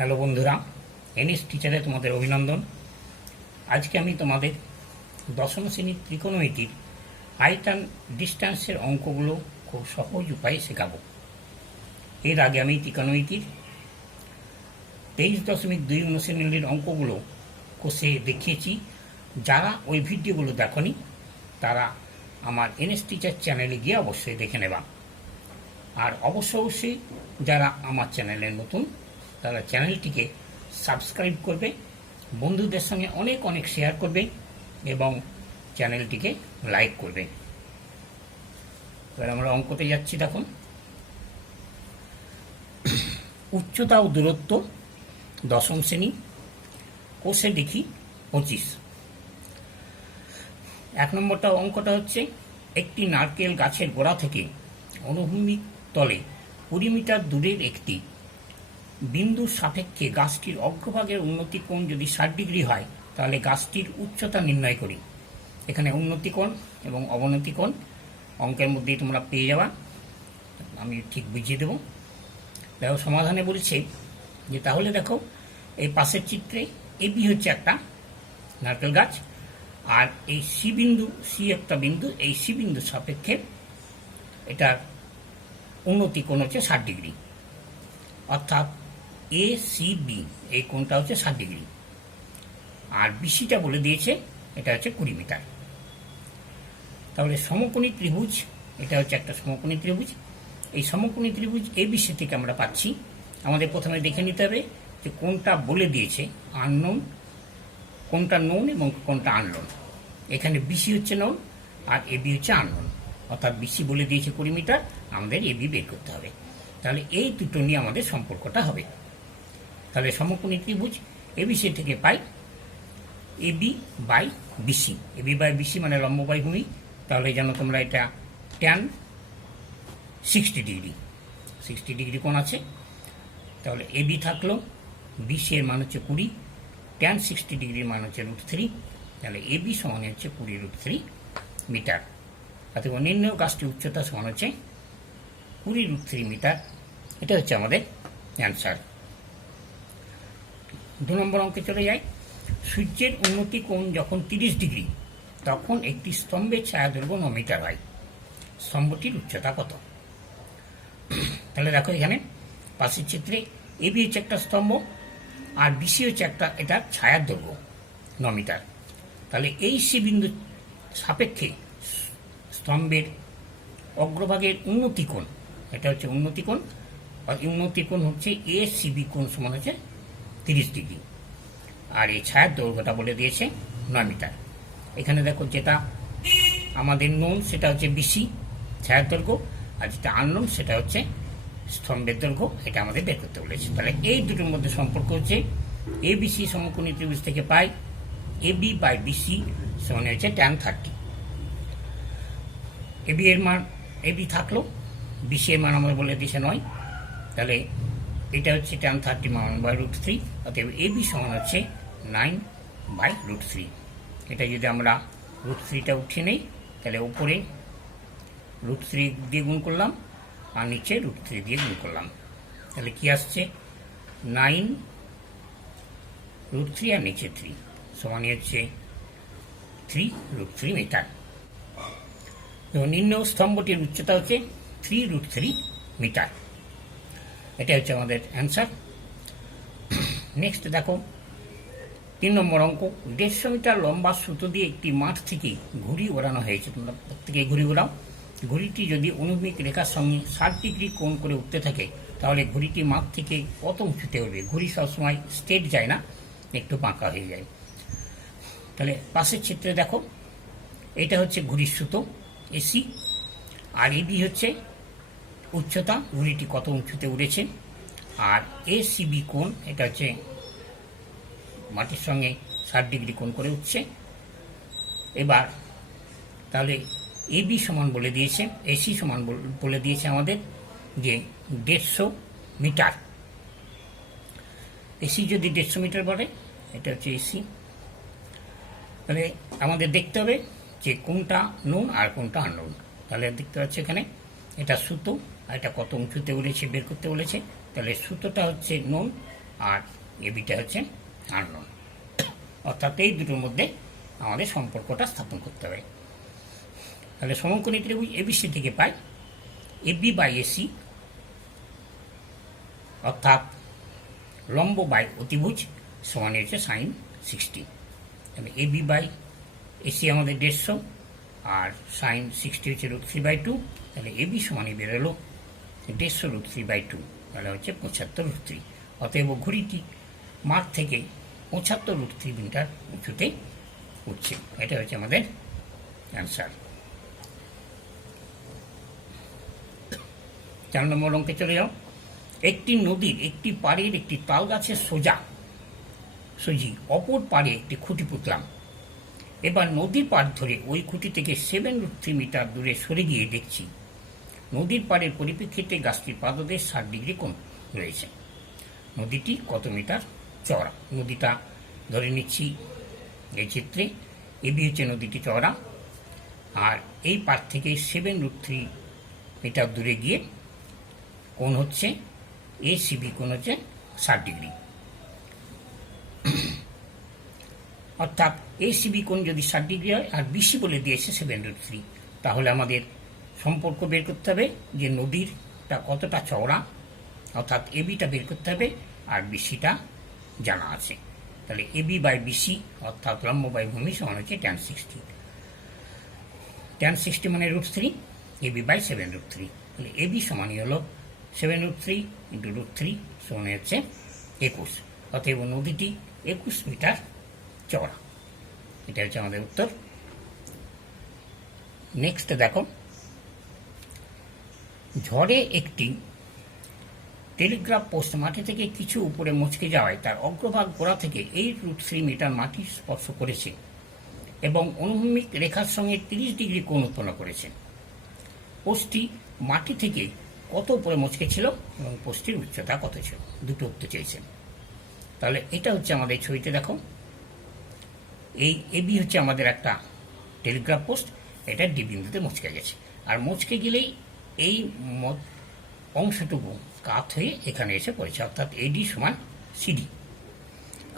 Hello বন্ধুরা, NS টিচারে তোমাদের অভিনন্দন। আজকে আমি তোমাদের দশম শ্রেণীর ত্রিকোণমিতির হাইট অ্যান্ড ডিস্ট্যান্সের অঙ্কগুলো খুব সহজ উপায়ে শেখাবো। এর আগে আমি ত্রিকোণমিতির 23.2 অনুশীলনীর অঙ্কগুলো কষে দেখিয়েছি। যারা ওই ভিডিওগুলো দেখনি তারা আমার এনএস টিচার চ্যানেলে গিয়ে অবশ্যই দেখে নেবা। আর অবশ্যই যারা আমার চ্যানেলে নতুন তারা চ্যানেলটিকে সাবস্ক্রাইব করবে, বন্ধুদের সঙ্গে অনেক অনেক শেয়ার করবে এবং চ্যানেলটিকে লাইক করবে। এবার আমরা অঙ্কতে যাচ্ছি। দেখুন, উচ্চতা ও দূরত্ব দশম শ্রেণী, কোষে দেখি 25। 1 নম্বরটা অঙ্কটা হচ্ছে, একটি নারকেল গাছের গোড়া থেকে অনুভূমিক তলে 20 মিটার দূরের একটি বিন্দুর সাপেক্ষে গাছটির অগ্রভাগের উন্নতি কোণ যদি 60 ডিগ্রি হয় তাহলে গাছটির উচ্চতা নির্ণয় করি। এখানে উন্নতি কোণ এবং অবনতি কোণ অঙ্কের মধ্যেই তোমরা পেয়ে যাবা, আমি ঠিক বুঝিয়ে দেব। দেখো সমাধানে বলছে যে তাহলে দেখো এই পাশের চিত্রে এবি হচ্ছে একটা নারকেল গাছ, আর এই সি একটা বিন্দু, এই সি বিন্দুর সাপেক্ষে এটার উন্নতি কোণ হচ্ছে 60 ডিগ্রি, অর্থাৎ এ সি বি এই কোণটা হচ্ছে 60 ডিগ্রি। আর বিসিটা বলে দিয়েছে এটা হচ্ছে 20 মিটার। তাহলে সমকোণী ত্রিভুজ, এটা হচ্ছে একটা সমকোণী ত্রিভুজ। এই সমকোণী ত্রিভুজ এবিসি থেকে আমরা পাচ্ছি। আমাদের প্রথমে দেখে নিতে হবে যে কোনটা বলে দিয়েছে আননোন, কোনটা নোন এবং কোনটা আননোন। এখানে বিসি হচ্ছে নোন আর এবি হচ্ছে আননোন, অর্থাৎ বিসি বলে দিয়েছে 20 মিটার, আমাদের এবি বের করতে হবে। তাহলে এই দুটো নিয়ে আমাদের সম্পর্কটা হবে। তাহলে সমকোণী ত্রিভুজ এবিসি থেকে পাই AB by BC. AB by BC মানে লম্ব বাই ভূমি। তাহলে জানো তোমরা এটা tan 60 ডিগ্রি, 60 ডিগ্রি কোণ আছে। তাহলে এবি থাকলো, বিসি এর মান হচ্ছে 20, tan 60 ডিগ্রির মান হচ্ছে √3। তাহলে এবি সমান হচ্ছে 20√3 মিটার। অথবা নির্ণয় গাছটির উচ্চতা সমান হচ্ছে 20√3 মিটার। এটা হচ্ছে আমাদের অ্যান্সার। 2 নম্বর অঙ্কে চলে যায়। সূর্যের উন্নতি কোণ যখন 30 ডিগ্রি তখন একটি স্তম্ভের ছায়া দৈর্ঘ্য 9 মিটার হয়, স্তম্ভটির উচ্চতা কত? তাহলে দেখো এখানে পাশের চিত্রে এবি হচ্ছে একটা স্তম্ভ আর বিসি হচ্ছে একটা এটার ছায়ার দৈর্ঘ্য 9 মিটার। তাহলে এই সি বিন্দু সাপেক্ষে স্তম্ভের অগ্রভাগের উন্নতি কোণ, এটা হচ্ছে উন্নতি কোণ, আর উন্নতি কোণ হচ্ছে এ সিবি কোণ সমান হচ্ছে 30 ডিগ্রি। আর এই ছায়ার দৈর্ঘ্যটা বলে দিয়েছে 9 মিটার। এখানে দেখো যেটা আমাদের নোন সেটা হচ্ছে বিসি ছায়ার দৈর্ঘ্য, আর যেটা আননোন সেটা হচ্ছে স্তম্ভের দৈর্ঘ্য। এটা আমাদের বের করতে বলেছে। তাহলে এই দুটোর মধ্যে সম্পর্ক হচ্ছে এ বিসি সমকোণী ত্রিভুজ থেকে পাই এবি বাই বিসি সমান হচ্ছে tan 30। এবি এর মান এবি থাকলো, বিসি এর মান আমরা বলে দিয়েছে 9। তাহলে এটা হচ্ছে tan 30 মান বাই √3, অতএব এবি সমান হচ্ছে 9/√3। এটা যদি আমরা √3টা উঠিয়ে নেই তাহলে উপরে √3 দিয়ে গুণ করলাম আর নিচে √3 দিয়ে গুণ করলাম, তাহলে কি আসছে 9√3 আর নিচে 3 সমান হচ্ছে 3√3 মিটার। এবং নিম্ন স্তম্ভটির উচ্চতা হচ্ছে 3√3 মিটার। এটা হচ্ছে আমাদের অ্যান্সার। নেক্সট দেখো 3 নম্বর অঙ্ক। 150 মিটার লম্বা সুতো দিয়ে একটি মাঠ থেকে ঘুড়ি ওড়ানো হয়েছে। তোমরা প্রত্যেকে ঘুড়ি ওড়াও। ঘুড়িটি যদি অনুভূমিক রেখার সঙ্গে 60 ডিগ্রি কোণ করে উঠতে থাকে তাহলে ঘুড়িটি মাঠ থেকে কত উঁচুতে উঠবে? ঘুড়ি সবসময় স্ট্রেট যায় না, একটু বাঁকা হয়ে যায়। তাহলে পাশের চিত্রে দেখো এটা হচ্ছে ঘুড়ির সুতো এসি, আর এবি হচ্ছে উচ্চতা, ঘুড়িটি কত উঁচুতে উড়েছে। আর এ সিবি কোণ এটা হচ্ছে মাটির সঙ্গে 60 ডিগ্রি কোণ করে উঠছে। এবার তাহলে এবি সমান বলে দিয়েছে, এসি সমান বলে দিয়েছে আমাদের যে 150 মিটার। এসি যদি 150 মিটার বলে এটা হচ্ছে এসি। তাহলে আমাদের দেখতে হবে যে কোনটা নোন আর কোনটা আননোন। তাহলে দেখতে পাচ্ছি এখানে এটা সুতো আর এটা কত উঁচুতে উড়েছে বের করতে বলেছে। তাহলে সুতোটা হচ্ছে নোন আর এবিটা হচ্ছে আননোন। অর্থাৎ এই দুটোর মধ্যে আমাদের সম্পর্কটা স্থাপন করতে হবে। তাহলে সমকোণী ত্রিভুজ এবিসি থেকে পাই এবি বাই এসি, অর্থাৎ লম্ব বাই অতিভুজ সমান হচ্ছে সাইন 60। তাহলে এবি বাই এসি আমাদের 150 আর সাইন 60 হচ্ছে √3/2। তাহলে এবি সমানই বেরোলো 150 √3/2, তাহলে হচ্ছে 75 √3। অতএব ঘড়িটি মাঠ থেকে 75 √3 মিটার উঁচুতে উঠছে। এটা হচ্ছে আমাদের অ্যান্সার। 4 নম্বর অঙ্কে চলে যাও। একটি নদীর একটি পাড়ের একটি তাল গাছের সোজি অপর পাড়ে একটি খুঁটি পুঁতলাম। এবার নদীর পাড় ধরে ওই খুঁটি থেকে 7 √3 মিটার দূরে সরে গিয়ে দেখছি নদীর পাড়ের পরিপ্রেক্ষিতে গাছটির পাদদেশ 60 ডিগ্রি কোণ রয়েছে। নদীটি কত মিটার চওড়া? নদীটা ধরে নিচ্ছি এই চিত্রে, এবি হচ্ছে নদীটি চওড়া, আর এই পাড় থেকে 7 √3 মিটার দূরে গিয়ে কোণ হচ্ছে এসিবি, কোণ হচ্ছে 60 ডিগ্রি। অর্থাৎ এসিবি কোণ যদি 60 ডিগ্রি হয় আর বিসি বলে দিয়েছে 7 √3, তাহলে আমাদের সম্পর্ক বের করতে হবে যে নদীরটা কতটা চওড়া, অর্থাৎ এবিটা বের করতে হবে আর বিসিটা জানা আছে। তাহলে এবি বাই বিসি অর্থাৎ লম্ব বাই ভূমি সমান হচ্ছে tan 60। tan 60 মানে √3, এবি বাই 7 √3। তাহলে এবি সমানই হলো 7 √3 ইন্টু √3 সমান হচ্ছে 21। অতএব নদীটি 21 মিটার চওড়া। এটা হচ্ছে আমাদের উত্তর। নেক্সট দেখো, ঝড়ে একটি টেলিগ্রাফ পোস্ট মাটি থেকে কিছু উপরে মচকে যাওয়ায় তার অগ্রভাগ গোড়া থেকে 8 √3 মিটার মাটি স্পর্শ করেছে এবং অনুভূমিক রেখার সঙ্গে 30 ডিগ্রি কোণ উৎপন্ন করেছে। পোস্টটি মাটি থেকে কত উপরে মচকে ছিল এবং পোস্টটির উচ্চতা কত ছিল, দুটো উত্তর চেয়েছেন। তাহলে এটা হচ্ছে আমাদের ছবিতে দেখো, এই এবি হচ্ছে আমাদের একটা টেলিগ্রাফ পোস্ট, এটা ডি বিন্দুতে মচকে গেছে, আর মচকে গেলেই এই অংশটুকু কাত হয়ে এখানে এসে পড়েছে, অর্থাৎ এডি সমান সিডি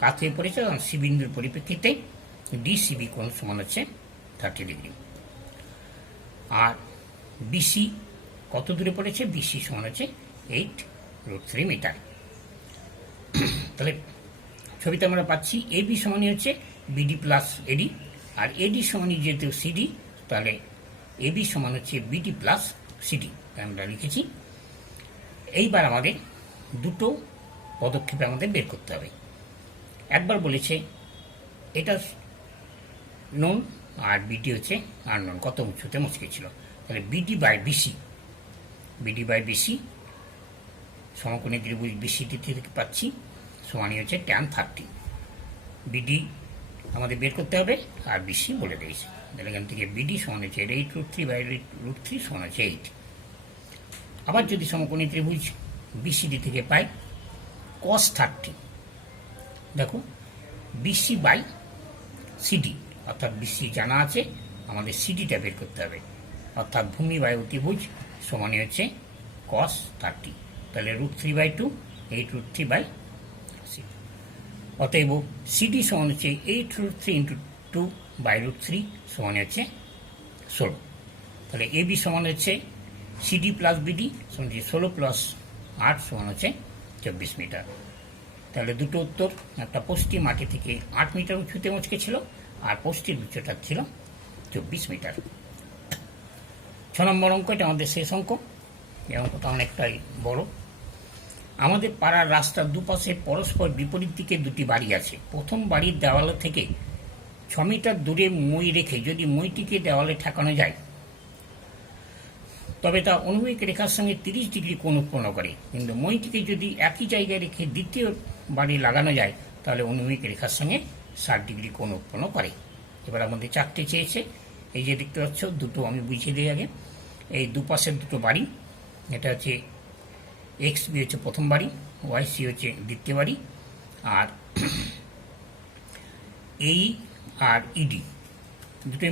কাত হয়ে পড়েছে, এবং সি বিন্দুর পরিপ্রেক্ষিতে ডিসিবি কোণ সমান হচ্ছে 30 ডিগ্রি। আর বিসি কত দূরে পড়েছে? বিসি সমান হচ্ছে 8 √3 মিটার। তাহলে ছবিতে আমরা পাচ্ছি এবি সমানই হচ্ছে বিডি প্লাস এডি, আর এডি সমানই যেহেতু সিডি, তাহলে এবি সমান হচ্ছে বিডি প্লাস সিডি আমরা লিখেছি। এইবার আমাদের দুটো পদক্ষেপে আমাদের বের করতে হবে। একবার বলেছে এটা নোন আর বিডি হচ্ছে আননোন, কত উঁচুতে মচকে ছিল। তাহলে বিডি বাই বিসি সমকোণী ত্রিভুজ বিসিটি থেকে পাচ্ছি সমানই হচ্ছে tan 30। বিডি আমাদের বের করতে হবে আর বিসি বলে দিয়েছে। তাহলে এখান থেকে বিডি সমান হচ্ছে 8 √3 বাই √3 সমান হচ্ছে 8। আবার যদি সমকোণী ত্রিভুজ বিসিডি থেকে পাই cos 30, দেখো বিসি বাই সিডি, অর্থাৎ বিসি জানা আছে, আমাদের সিডিটা বের করতে হবে, অর্থাৎ ভূমি বাই অতিভুজ সমানই হচ্ছে cos 30। তাহলে √3/2 8 √3 বাই সিডি। অতএব সিডি সমান হচ্ছে 8 √3 ইন্টু 2 বাই √3 সমান হচ্ছে 16। তাহলে এবি সমান হচ্ছে সিডি প্লাস বিডি সমান হচ্ছে 16 প্লাস 8 সমান হচ্ছে 24 মিটার। তাহলে দুটো উত্তর, একটা পোস্টটি মাটি থেকে 8 মিটার উঁচুতে মচকে ছিল, আর পোস্টটির উচ্চতা ছিল 24 মিটার। 6 নম্বর অঙ্ক, এটা আমাদের শেষ অঙ্ক। এই অঙ্কটা অনেকটাই বড়। আমাদের পাড়ার রাস্তার দুপাশে পরস্পর বিপরীত দিকে দুটি বাড়ি আছে। প্রথম বাড়ির দেওয়াল থেকে 6 মিটার দূরে মই রেখে যদি মইটিকে দেওয়ালে ঠেকানো যায় তবে তা অনুভূমিক রেখার সঙ্গে 30 ডিগ্রি কোণ উৎপন্ন করে, কিন্তু মইটিকে যদি একই জায়গায় রেখে দ্বিতীয় বাড়ি লাগানো যায় তাহলে অনুভূমিক রেখার সঙ্গে 60 ডিগ্রি কোণ উৎপন্ন করে। এবার আমাদের 4টে চেয়েছে। এই যে দেখতে পাচ্ছ, দুটো আমি বুঝিয়ে দিই আগে। এই দুপাশের দুটো বাড়ি, এটা হচ্ছে এক্স বি হচ্ছে প্রথম বাড়ি, ওয়াই সি হচ্ছে দ্বিতীয় বাড়ি, আর এই আর ইডি দুটোই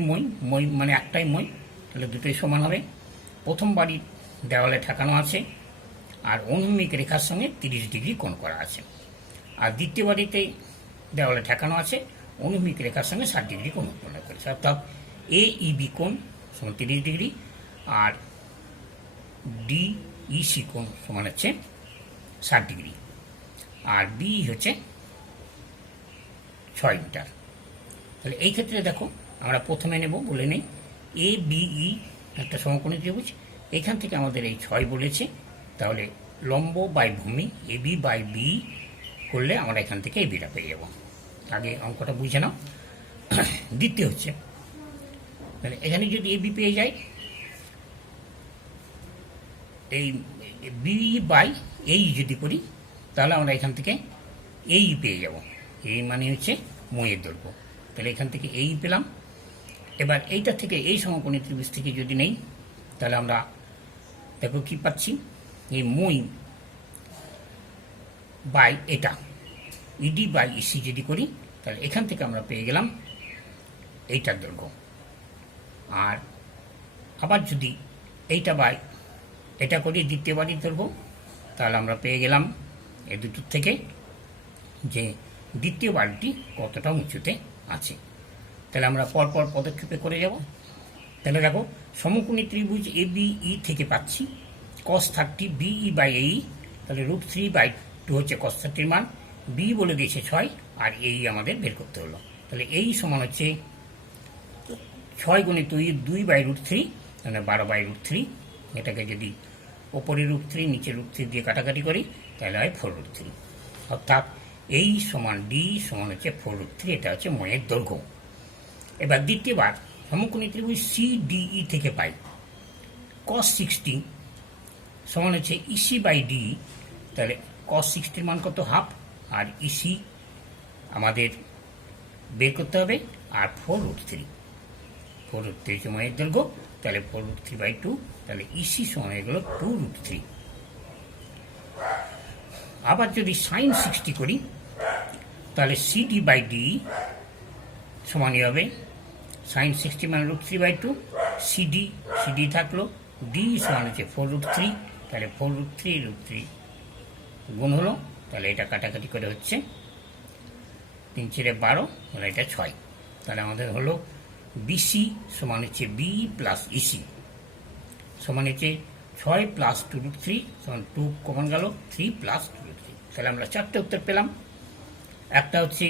মই মানে একটাই মই, তাহলে দুটোই সমান হবে। প্রথম বাড়ির দেওয়ালে ঠেকানো আছে আর অনুভূমিক রেখার সঙ্গে 30 ডিগ্রি কোণ করা আছে। আর দ্বিতীয় বাড়িতে দেওয়ালে ঠেকানো আছে অনুভূমিক রেখার সঙ্গে 60 ডিগ্রি কোণ উৎপন্ন করেছে, অর্থাৎ এ ইবি কোণ সমান 30 ডিগ্রি আর ডিইসি কোণ সমান হচ্ছে 60 ডিগ্রি আর বি হচ্ছে 6 মিটার। তাহলে এই ক্ষেত্রে দেখো আমরা প্রথমে নেব, বলে নেই এ বিই একটা সমকোণী ত্রিভুজ, এখান থেকে আমাদের এই 6 বলেছে, তাহলে লম্ব বাই ভূমি এ বি বাই বি করলে আমরা এখান থেকে এই বিটা পেয়ে যাব। আগে অঙ্কটা বুঝে নাও। দ্বিতীয় হচ্ছে তাহলে এখানে যদি এ বি পেয়ে যাই, এই বি বাই এই যদি করি তাহলে আমরা এখান থেকে এই পেয়ে যাব। এই মানে হচ্ছে মইয়ের দৈর্ঘ্য, তাহলে এখান থেকে এই পেলাম। এবার এইটা থেকে এই সমকোণী ত্রিভুজ থেকে যদি নেই তাহলে আমরা দেখো কি পাচ্ছি, এই মই বাই এটা ইডি বাই ইসি যদি করি তাহলে এখান থেকে আমরা পেয়ে গেলাম এইটার দৈর্ঘ্য। আর আবার যদি এইটা বাই এটা করি দ্বিতীয় বাড়ির দৈর্ঘ্য, তাহলে আমরা পেয়ে গেলাম এই দুটোর থেকে যে দ্বিতীয় বাড়িটি কতটা উঁচুতে আছে। তাহলে আমরা পরপর পদক্ষেপে করে যাব। তাহলে দেখো সমকোণী ত্রিভুজ এ বি ই থেকে পাচ্ছি cos 30 বিই বাই এই, তাহলে √3/2 হচ্ছে cos 30 মান, বি বলে দিয়েছে 6 আর এই আমাদের বের করতে হলো। তাহলে এই সমান হচ্ছে 6 গুণিত 2/√3 মানে 12/√3। এটাকে যদি ওপরে √3 নিচে √3 দিয়ে কাটাকাটি করি তাহলে হয় 4√3, অর্থাৎ এই সমান ডি সমান হচ্ছে 4√3, এটা হচ্ছে মইয়ের দৈর্ঘ্য। এবার দ্বিতীয়বার সমকোণী ত্রিভুজ সিডিই থেকে পাই cos 60 সমান হচ্ছে ইসি বাই ডি, তাহলে cos 60 মান কত হাফ, আর ইসি আমাদের বের করতে হবে, আর 4√3 হচ্ছে মইয়ের দৈর্ঘ্য, তাহলে 4√3/2, তাহলে ইসি সমান হয়ে গেল 2√3। আবার যদি সাইন 60 করি তাহলে সিডি বাই ডি সমানই হবে সাইন 60 মানে √3/2, সিডি থাকলো, ডি সমান হচ্ছে 4√3, তাহলে 4√3 গুণ হলো, তাহলে এটা কাটাকাটি করে হচ্ছে 3 × 12, তাহলে এটা 6, তাহলে আমাদের হলো বিসি সমান হচ্ছে বি প্লাস ইসি সমান হচ্ছে 6 প্লাস 2√3 সমান 2 কমন গেল 3 প্লাস 2√3। তাহলে আমরা 4টে উত্তর পেলাম। একটা হচ্ছে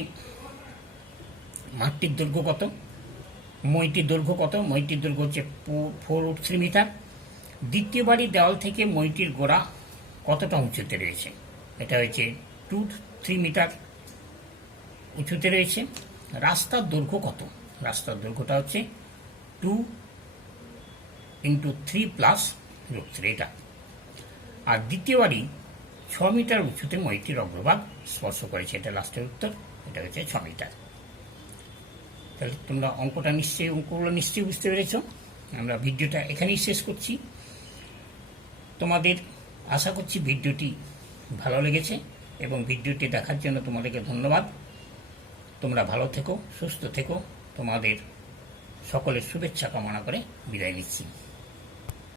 মাঠটির দৈর্ঘ্য কত, মইটির দৈর্ঘ্য কত, মইটির দৈর্ঘ্য হচ্ছে 4√3 মিটার। দ্বিতীয় বাড়ির দেওয়াল থেকে মইটির গোড়া কতটা উঁচুতে রয়েছে, এটা হচ্ছে 2-3 মিটার উঁচুতে রয়েছে। রাস্তার দৈর্ঘ্য কত, রাস্তার দৈর্ঘ্যটা হচ্ছে 2 × 3 + √3 এটা। আর দ্বিতীয় বাড়ি 6 মিটার উঁচুতে মইটির অগ্রভাগ স্পর্শ করেছে, এটা লাস্টের উত্তর, এটা হচ্ছে 6 মিটার। তাহলে তোমরা অঙ্কগুলো নিশ্চয়ই বুঝতে পেরেছ। আমরা ভিডিওটা এখানেই শেষ করছি। তোমাদের আশা করছি ভিডিওটি ভালো লেগেছে এবং ভিডিওটি দেখার জন্য তোমাদেরকে ধন্যবাদ। তোমরা ভালো থেকো, সুস্থ থেকো, তোমাদের সকলের শুভেচ্ছা কামনা করে বিদায় নিচ্ছি।